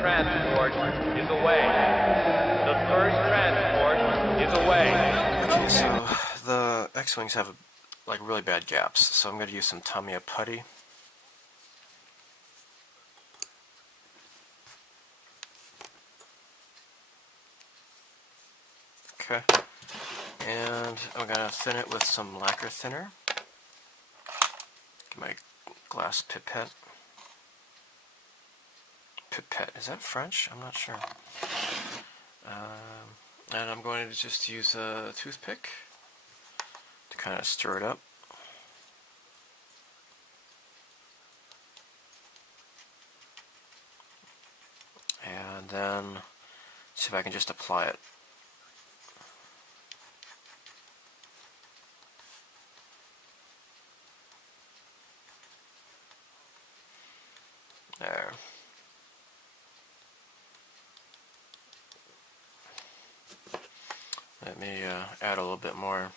transport is away. The first transport is away. Okay, so the X-Wings have like really bad gaps, so I'm going to use some Tamiya putty. Okay, and I'm going to thin it with some lacquer thinner. Get my glass pipette. Pipette, is that French? I'm not sure. And I'm going to just use a toothpick to kind of stir it up. And then see if I can just apply it. There. Let me add a little bit more.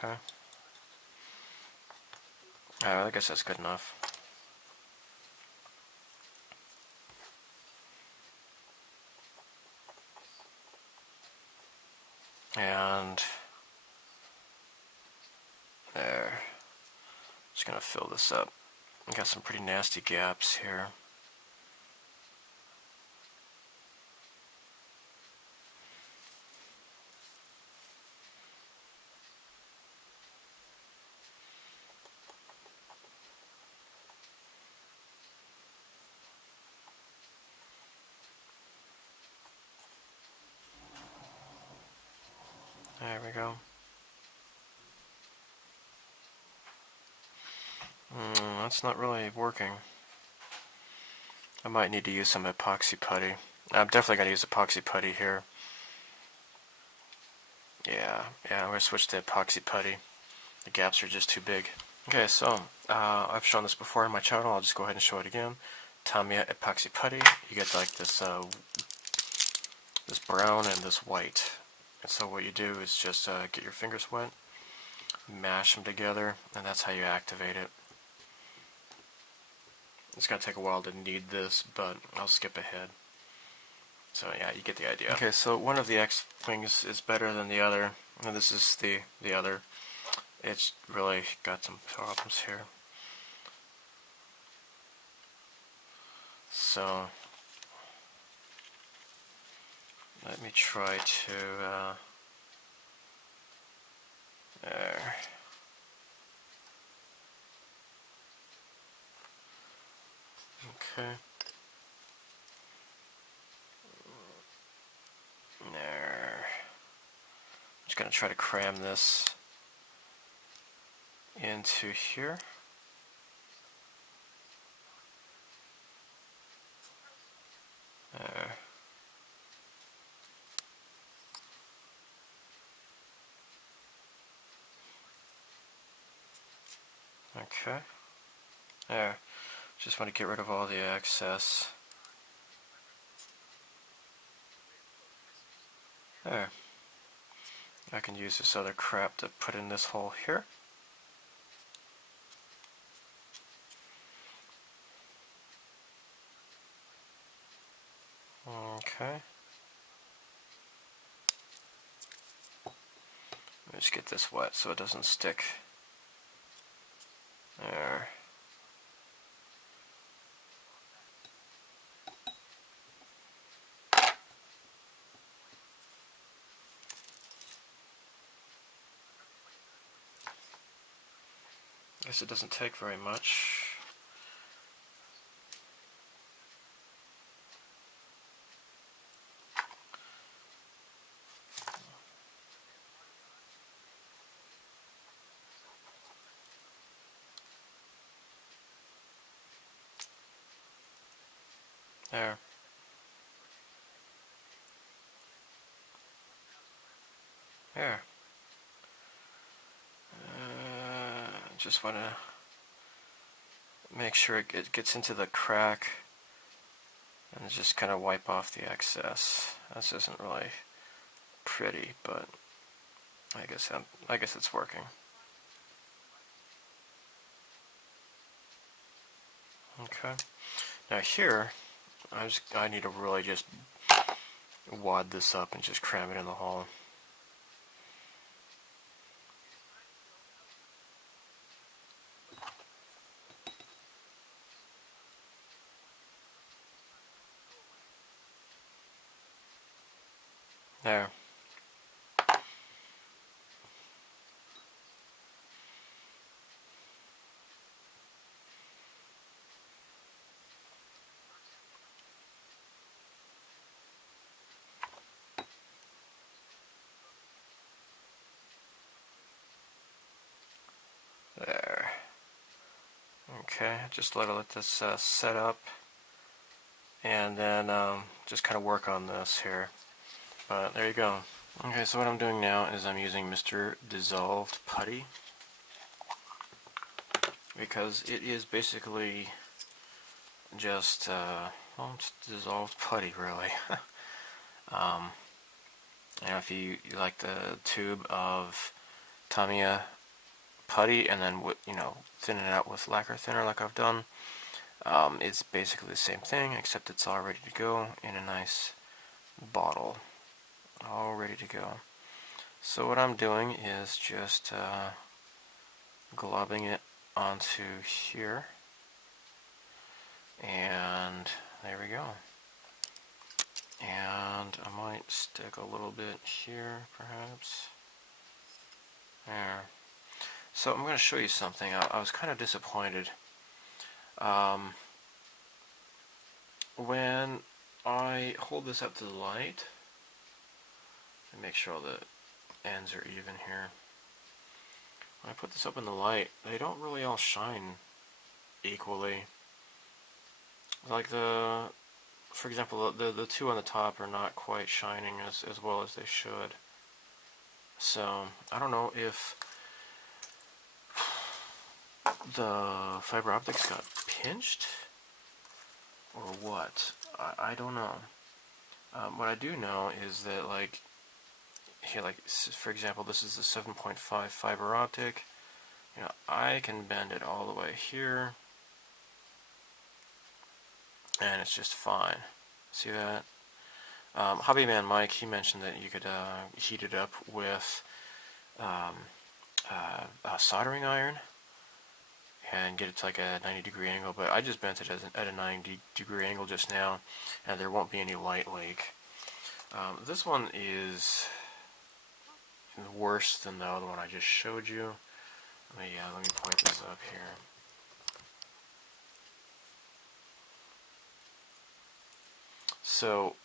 Okay. I guess that's good enough. And there. Just gonna fill this up. I got some pretty nasty gaps here. There we go. That's not really working. I might need to use some epoxy putty. I'm definitely going to use epoxy putty here. Yeah, I'm going to switch to epoxy putty. The gaps are just too big. Okay, so I've shown this before on my channel. I'll just go ahead and show it again. Tamiya epoxy putty. You get like this this brown and this white. And so what you do is just get your fingers wet, mash them together, and that's how you activate it. It's going to take a while to knead this, but I'll skip ahead. So yeah, you get the idea. Okay, so one of the X-Wings is better than the other, and this is the other. It's really got some problems here. So let me try to there. Okay. There. I'm just going to try to cram this into here. There. Okay. There. Just want to get rid of all the excess. There. I can use this other crap to put in this hole here. Okay. Let me just get this wet so it doesn't stick. There. Guess it doesn't take very much. There. There. Just want to make sure it gets into the crack, and just kind of wipe off the excess. This isn't really pretty, but I guess it's working. Okay. Now here, I need to really just wad this up and just cram it in the hole. There. There. Okay, just let this set up, and then just kind of work on this here. But there you go. Okay, so what I'm doing now is I'm using Mr. Dissolved Putty, because it is basically just well, it's dissolved putty, really. And if you like the tube of Tamiya putty and then thin it out with lacquer thinner like I've done, it's basically the same thing, except it's all ready to go in a nice bottle, all ready to go. So what I'm doing is just globbing it onto here, and there we go. And I might stick a little bit here, perhaps. There. So I'm going to show you something. I was kind of disappointed. When I hold this up to the light, and make sure all the ends are even here. When I put this up in the light, they don't really all shine equally. Like for example, the two on the top are not quite shining as well as they should. So I don't know if the fiber optics got pinched or what. I don't know. What I do know is that, like here, like for example, this is the 7.5 fiber optic. I can bend it all the way here, and it's just fine. See that? Hobbyman Mike, he mentioned that you could heat it up with a soldering iron and get it to like a 90-degree angle, but I just bent it at a 90-degree angle just now, and there won't be any light leak. This one is worse than the other one I just showed you. Let me point this up here. So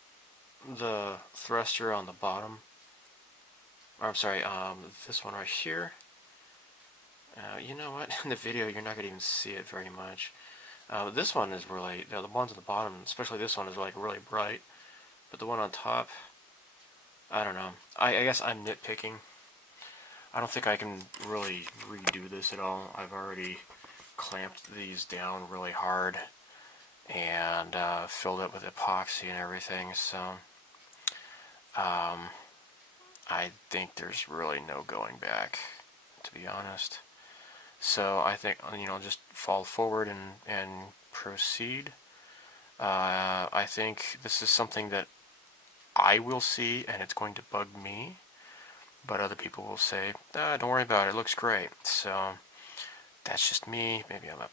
the thruster on the bottom, or I'm sorry, this one right here. You know what? In the video, you're not gonna even see it very much. This one is really, the ones at the bottom, especially this one, is like really bright. But the one on top, I don't know. I guess I'm nitpicking. I don't think I can really redo this at all. I've already clamped these down really hard and filled it with epoxy and everything, so I think there's really no going back, to be honest. So I think, just fall forward and proceed. I think this is something that I will see and it's going to bug me, but other people will say, don't worry about it, it looks great. So that's just me. Maybe I'm a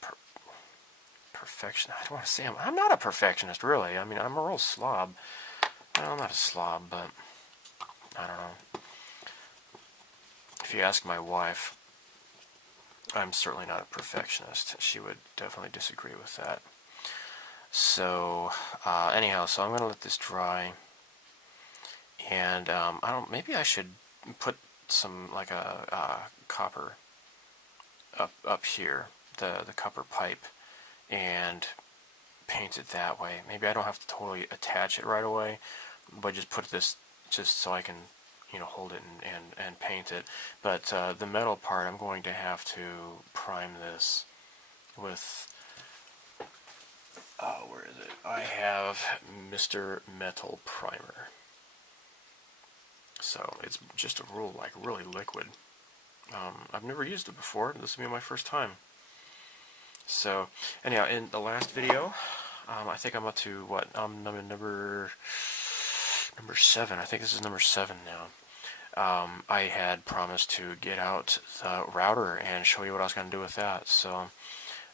perfectionist. I don't want to say I'm not a perfectionist, really. I mean, I'm a real slob. Well, I'm not a slob, but I don't know. If you ask my wife, I'm certainly not a perfectionist. She would definitely disagree with that. So anyhow, so I'm going to let this dry, and maybe I should put some, like a copper up here, the copper pipe, and paint it that way. Maybe I don't have to totally attach it right away, but just put this just so I can hold it and paint it. But the metal part, I'm going to have to prime this with Oh, where is it? I have Mr. Metal Primer. So it's just a really liquid. I've never used it before. This will be my first time. So anyhow, in the last video, I think I'm up to what? Number 7. I think this is number 7 now. I had promised to get out the router and show you what I was going to do with that. So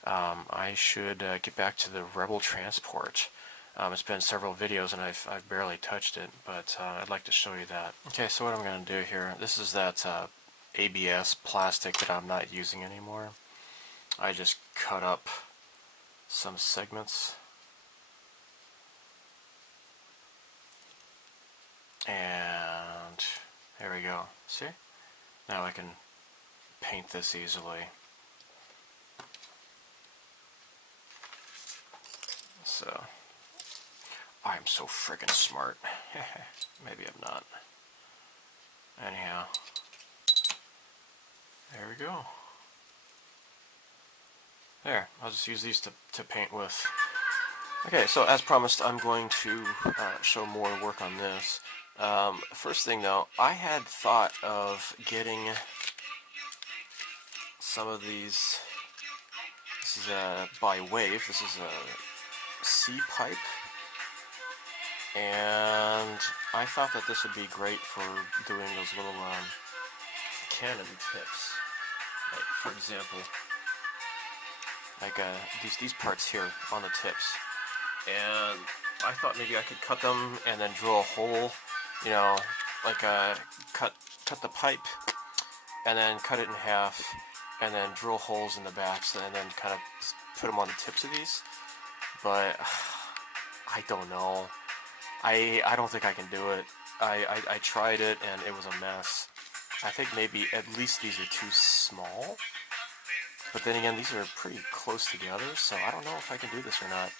I should get back to the Rebel transport. It's been several videos and I've barely touched it, but I'd like to show you that. Okay, so what I'm going to do here, this is that ABS plastic that I'm not using anymore. I just cut up some segments and there we go. See? Now I can paint this easily. So I'm so friggin' smart. Maybe I'm not. Anyhow, there we go. There, I'll just use these to paint with. Okay, so as promised, I'm going to show more work on this. First thing though, I had thought of getting some of these. This is by Wave. This is a C pipe. And I thought that this would be great for doing those little cannon tips. Like, for example, like these parts here on the tips. And I thought maybe I could cut them and then drill a hole, you know, like cut the pipe and then cut it in half and then drill holes in the backs and then kind of put them on the tips of these. But I don't know. I don't think I can do it. I tried it and it was a mess. I think maybe at least these are too small. But then again, these are pretty close together, so I don't know if I can do this or not.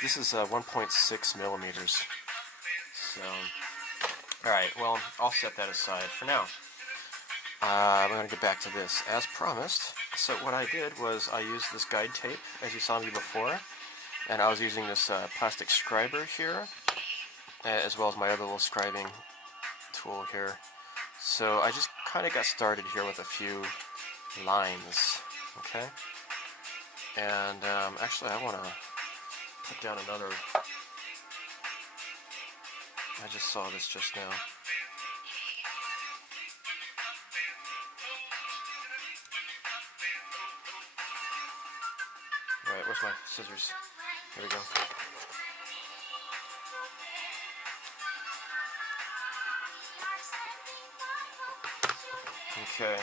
This is 1.6 millimeters. So, alright, well, I'll set that aside for now. I'm going to get back to this as promised. So what I did was I used this guide tape, as you saw me before, and I was using this plastic scriber here, as well as my other little scribing tool here. So I just kind of got started here with a few lines, okay? And actually I want to put down another. I just saw this just now. Alright, where's my scissors? Here we go. Okay.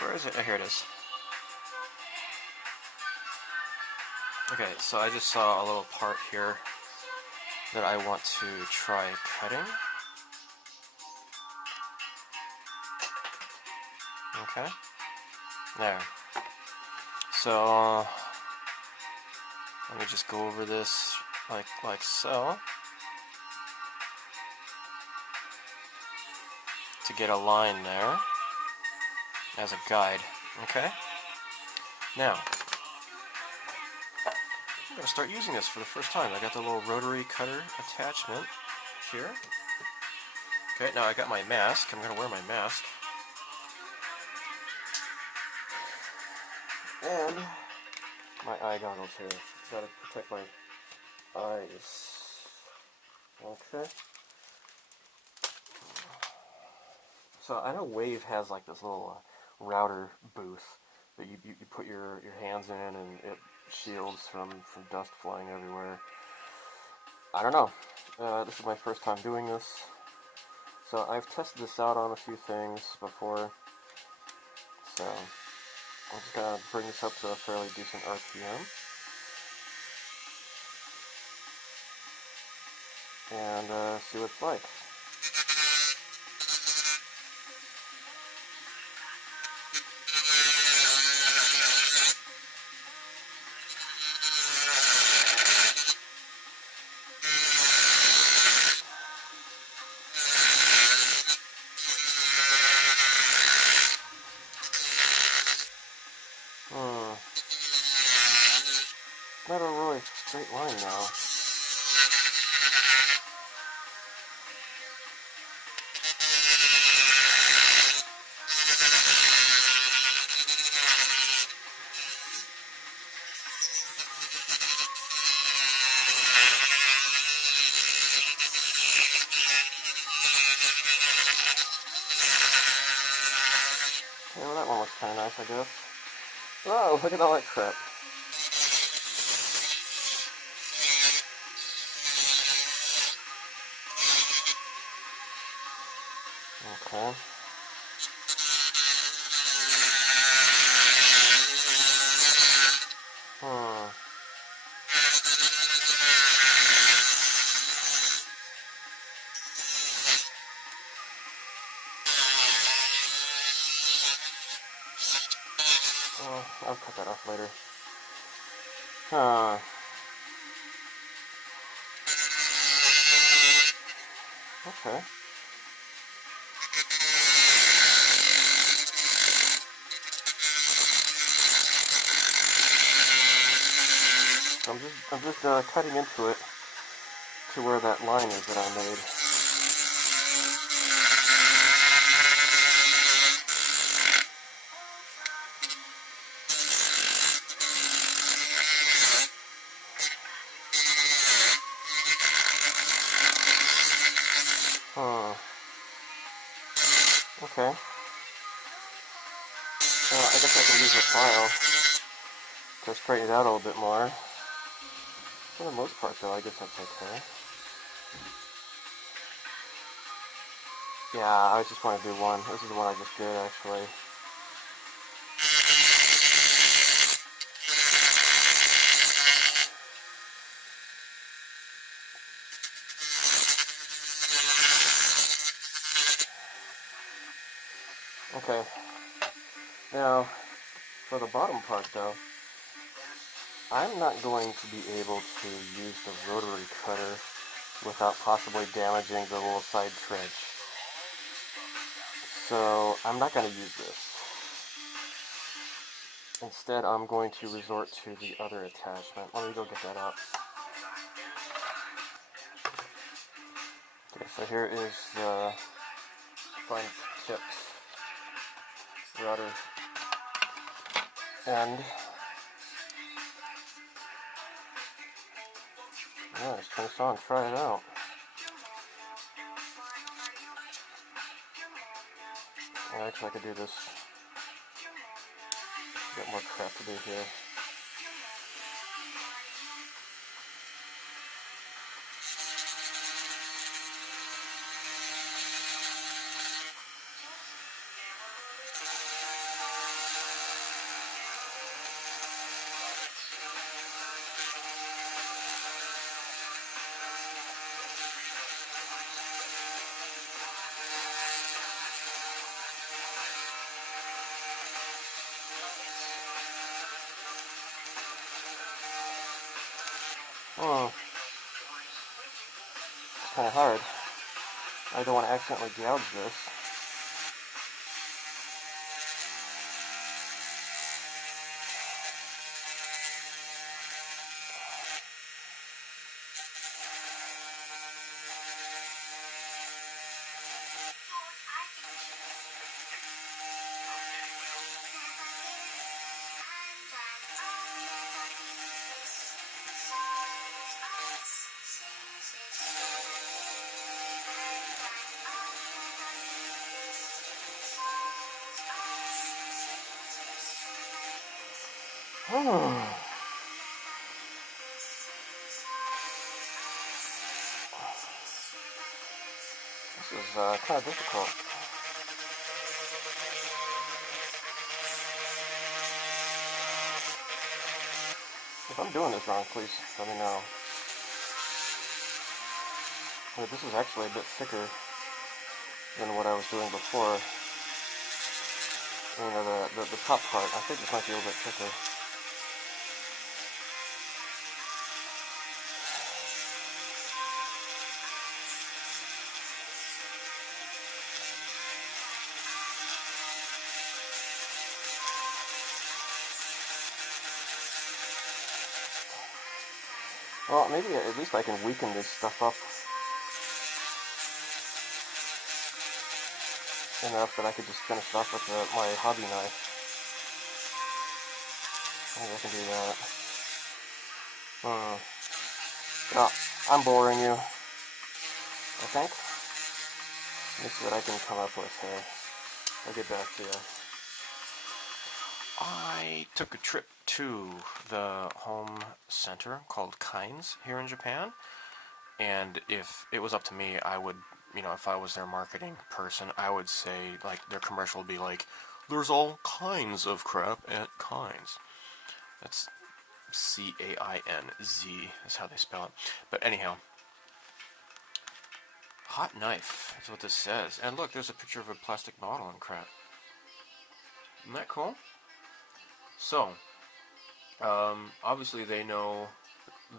Where is it? Oh, here it is. Okay, so I just saw a little part here that I want to try cutting. Okay. There. So let me just go over this like so to get a line there as a guide. Okay. Now I'm going to start using this for the first time. I got the little rotary cutter attachment here. Okay, now I got my mask. I'm going to wear my mask. And my eye goggles here. Got to protect my eyes. Okay. So I know Wave has like this little router booth that you put your hands in and it shields from dust flying everywhere. I don't know. This is my first time doing this. So I've tested this out on a few things before. So I'm just going to bring this up to a fairly decent RPM. And see what it's like. not a really straight line now. Okay, well that one looks kind of nice, I guess. Oh, look at all that crap. Okay. Hmm. Oh, I'll cut that off later. Huh. Okay. So I'm just cutting into it to where that line is that I made. Hmm. Okay. I guess I can use a file to straighten it out a little bit more. For the most part, though, I guess that's okay. Yeah, I just want to do one. This is the one I just did, actually. Okay. Now, for the bottom part, though, I'm not going to be able to use the rotary cutter without possibly damaging the little side trench. So, I'm not going to use this. Instead, I'm going to resort to the other attachment. Let me go get that out. Okay, so here is the fine tips router end. Yeah, let's turn this on and try it out. Actually, I could do this. Got more crap to do here. Oh, it's kind of hard. I don't want to accidentally gouge this. This is kind of difficult. If I'm doing this wrong, please let me know. But this is actually a bit thicker than what I was doing before. You know, the top part. I think this might be a little bit thicker. Well, maybe at least I can weaken this stuff up enough that I could just finish it off with my hobby knife. Maybe I can do that. Oh, I'm boring you, I think. Let me see what I can come up with here. I'll get back to you. I took a trip to the home center called Kynes here in Japan, and if it was up to me, I would, if I was their marketing person, I would say, like, their commercial would be like, there's all kinds of crap at Kynes. That's C-A-I-N-Z is how they spell it. But anyhow, hot knife is what this says. And look, there's a picture of a plastic bottle and crap. Isn't that cool? So, obviously they know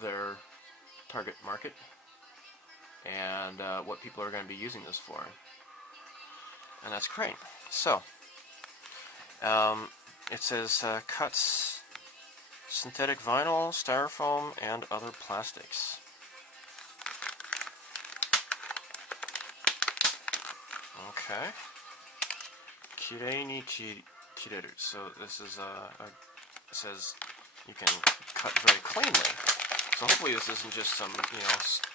their target market and what people are going to be using this for. And that's great. So, it says cuts synthetic vinyl, styrofoam, and other plastics. Okay. Kirei ni kireru. So this is it says you can cut very cleanly. So hopefully this isn't just some,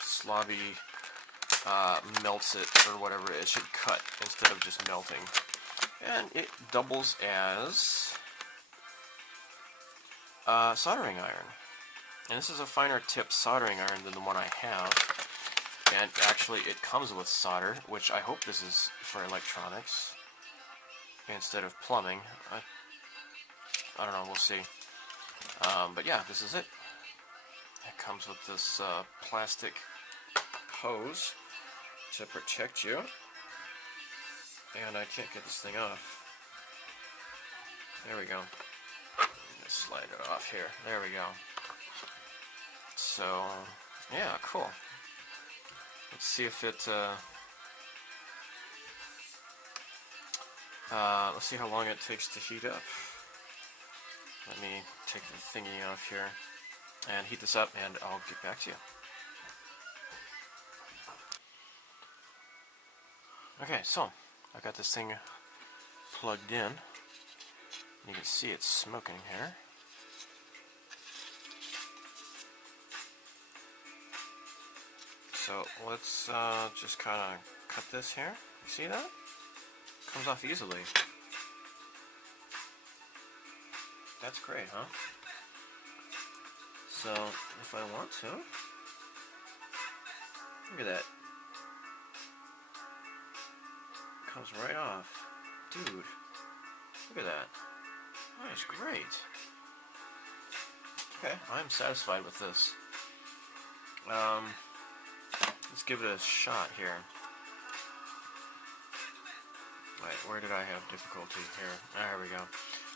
slobby melts it or whatever. It should cut instead of just melting. And it doubles as soldering iron. And this is a finer tip soldering iron than the one I have. And actually it comes with solder, which I hope this is for electronics instead of plumbing. I don't know, we'll see. But yeah, this is it. It comes with this plastic hose to protect you. And I can't get this thing off. There we go. Let's slide it off here. There we go. So, yeah, cool. Let's see if it, let's see how long it takes to heat up. Let me take the thingy off here and heat this up, and I'll get back to you. Okay, so I got this thing plugged in. You can see it's smoking here. So let's just kind of cut this here. See that? Comes off easily. That's great, huh? So if I want to, look at that. Comes right off. Dude, look at that. That's great. Okay, I'm satisfied with this. Let's give it a shot here. Wait, where did I have difficulty here? There we go.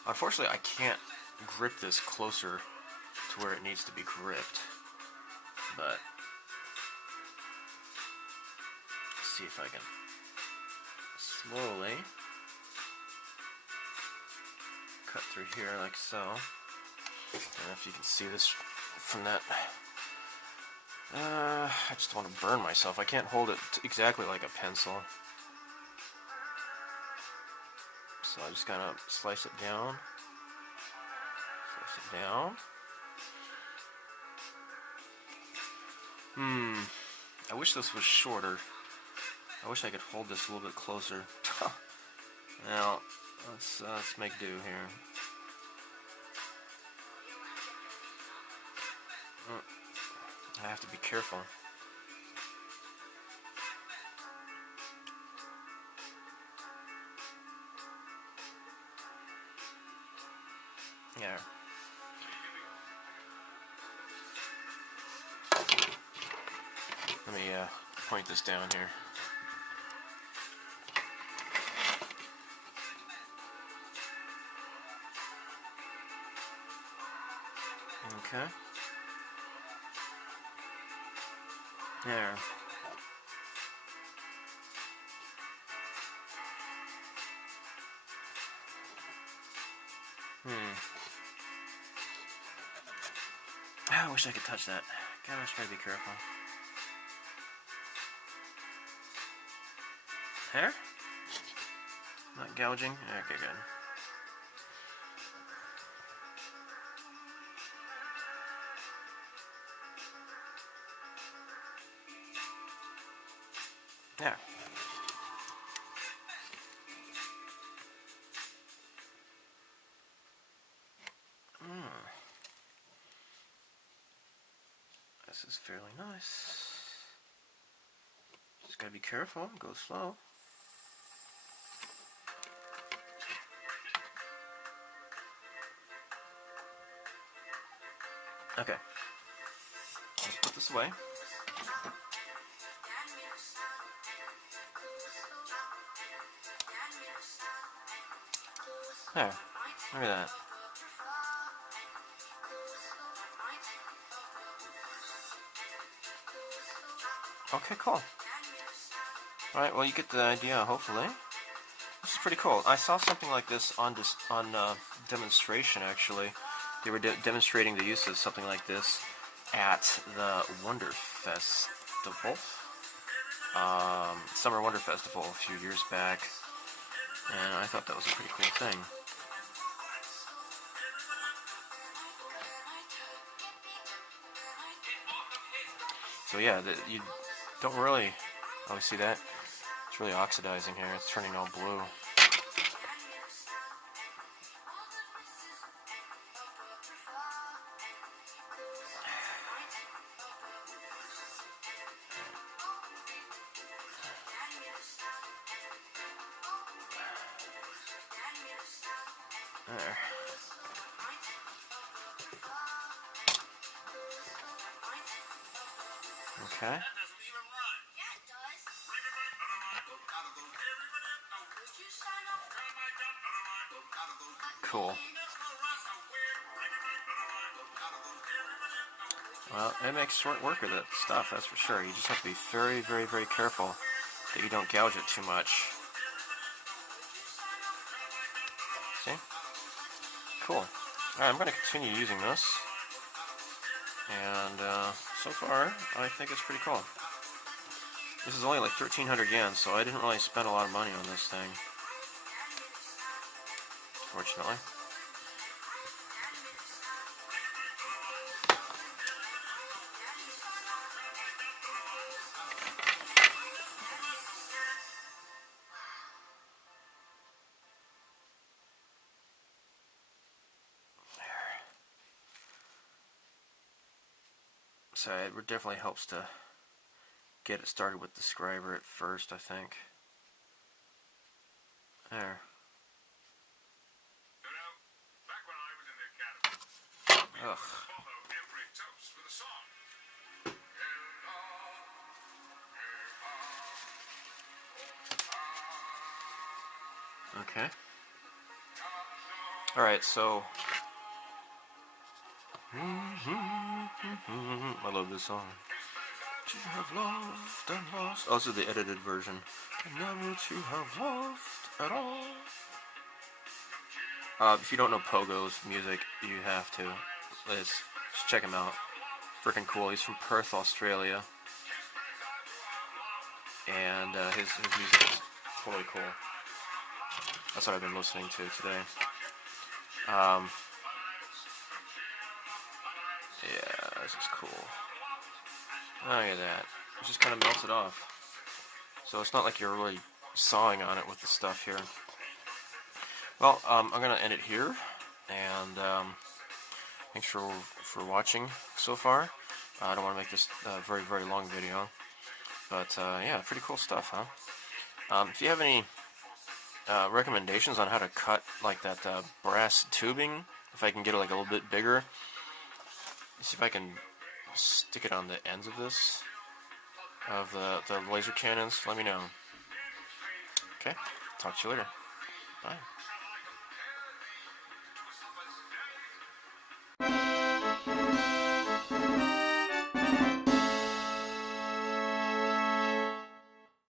Unfortunately, I can't grip this closer to where it needs to be gripped. But let's see if I can slowly cut through here like so. I don't know if you can see this from that. I just want to burn myself. I can't hold it exactly like a pencil. So I just kind of slice it down. Slice it down. I wish this was shorter. I wish I could hold this a little bit closer. Now, let's make do here. I have to be careful. Yeah. Let me point this down here. Okay. There. I wish I could touch that. Gotta try to be careful. There? Not gouging? Okay, good. There. This is fairly nice. Just gotta be careful, go slow. Okay. Let's put this away. There. Look at that. Okay, cool. Alright, well, you get the idea, hopefully. This is pretty cool. I saw something like this on demonstration, actually. They were demonstrating the use of something like this at the Wonder Festival. Summer Wonder Festival a few years back. And I thought that was a pretty cool thing. So yeah, you don't really always see that. It's really oxidizing here. It's turning all blue. There. Okay. Cool. Well, it makes short work of that stuff, that's for sure. You just have to be very, very, very careful that you don't gouge it too much. See? Cool. Alright, I'm going to continue using this. And so far, I think it's pretty cool. This is only like 1,300 yen, so I didn't really spend a lot of money on this thing. Fortunately. So it definitely helps to get it started with the scriber at first, I think. There. Ugh. Okay. Alright, so... I love this song. To have loved and lost. Oh, this is the edited version. Never to have loved at all. If you don't know Pogo's music, you have to. Just check him out. Freaking cool. He's from Perth, Australia. And his music is totally cool. That's what I've been listening to today. Yeah, this is cool. Oh, look at that. It just kind of melts it off. So it's not like you're really sawing on it with the stuff here. Well, I'm going to end it here. And thanks for watching so far. I don't want to make this a very, very long video. But yeah, pretty cool stuff, huh? If you have any recommendations on how to cut like that brass tubing, if I can get it like a little bit bigger, see if I can stick it on the ends of this, of the laser cannons, let me know. Okay, talk to you later. Bye.